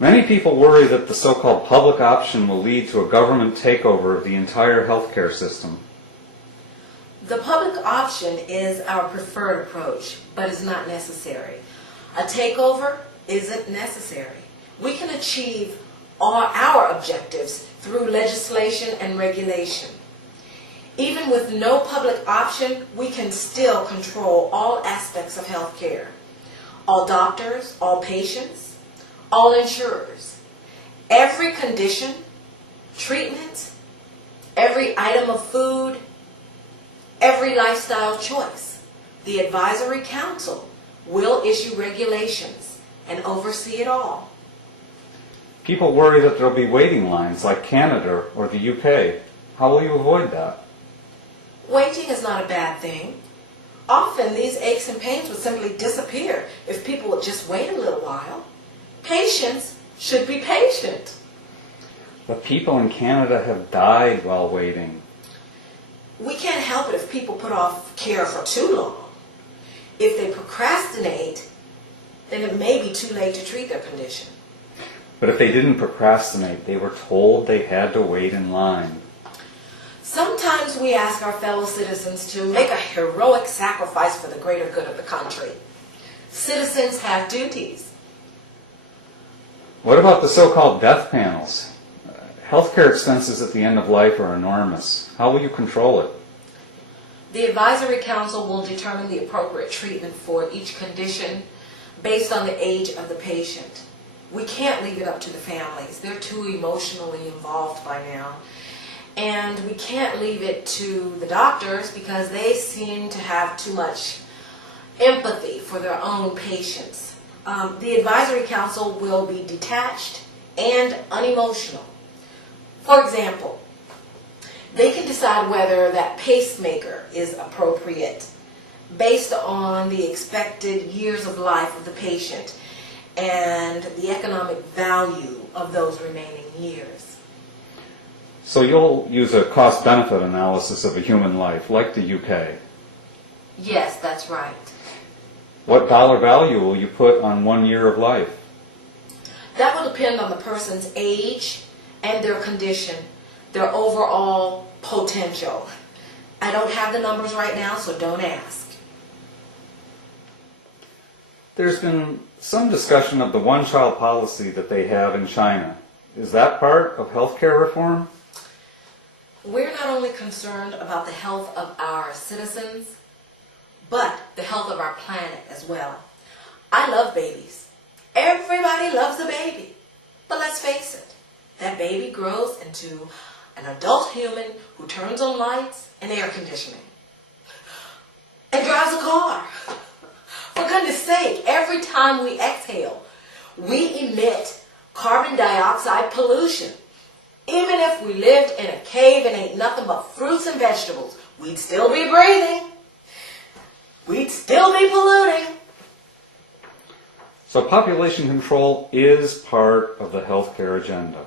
Many people worry that the so-called public option will lead to a government takeover of the entire healthcare system. The public option is our preferred approach, but is not necessary. A takeover isn't necessary. We can achieve all our objectives through legislation and regulation. Even with no public option, we can still control all aspects of healthcare. All doctors, all patients, all insurers. Every condition, treatment, every item of food, every lifestyle choice. The Advisory Council will issue regulations and oversee it all. People worry that there will be waiting lines like Canada or the UK. How will you avoid that? Waiting is not a bad thing. Often these aches and pains would simply disappear if people would just wait a little while. Patients should be patient. But people in Canada have died while waiting. We can't help it if people put off care for too long. If they procrastinate, then it may be too late to treat their condition. But if they didn't procrastinate, they were told they had to wait in line. Sometimes we ask our fellow citizens to make a heroic sacrifice for the greater good of the country. Citizens have duties. What about the so-called death panels? Healthcare expenses at the end of life are enormous. How will you control it? The Advisory Council will determine the appropriate treatment for each condition based on the age of the patient. We can't leave it up to the families. They're too emotionally involved by now. And we can't leave it to the doctors because they seem to have too much empathy for their own patients. The Advisory Council will be detached and unemotional. For example, they can decide whether that pacemaker is appropriate based on the expected years of life of the patient and the economic value of those remaining years. So you'll use a cost-benefit analysis of a human life, like the UK. Yes, that's right. What dollar value will you put on 1 year of life? That will depend on the person's age and their condition, their overall potential. I don't have the numbers right now, so don't ask. There's been some discussion of the one-child policy that they have in China. Is that part of healthcare reform? We're not only concerned about the health of our citizens, but the health of our planet as well. I love babies. Everybody loves a baby. But let's face it, that baby grows into an adult human who turns on lights and air conditioning and drives a car. For goodness sake, every time we exhale, we emit carbon dioxide pollution. Even if we lived in a cave and ate nothing but fruits and vegetables, we'd still be breathing. We'd still be polluting. So population control is part of the healthcare agenda.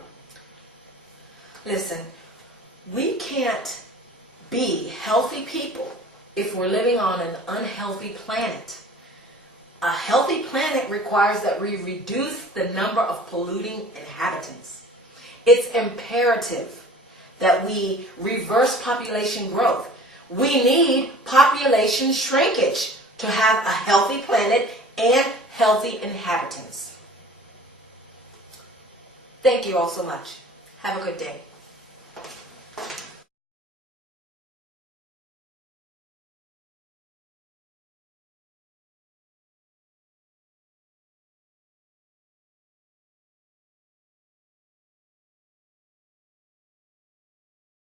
Listen, we can't be healthy people if we're living on an unhealthy planet. A healthy planet requires that we reduce the number of polluting inhabitants. It's imperative that we reverse population growth. We need population shrinkage to have a healthy planet and healthy inhabitants. Thank you all so much. Have a good day.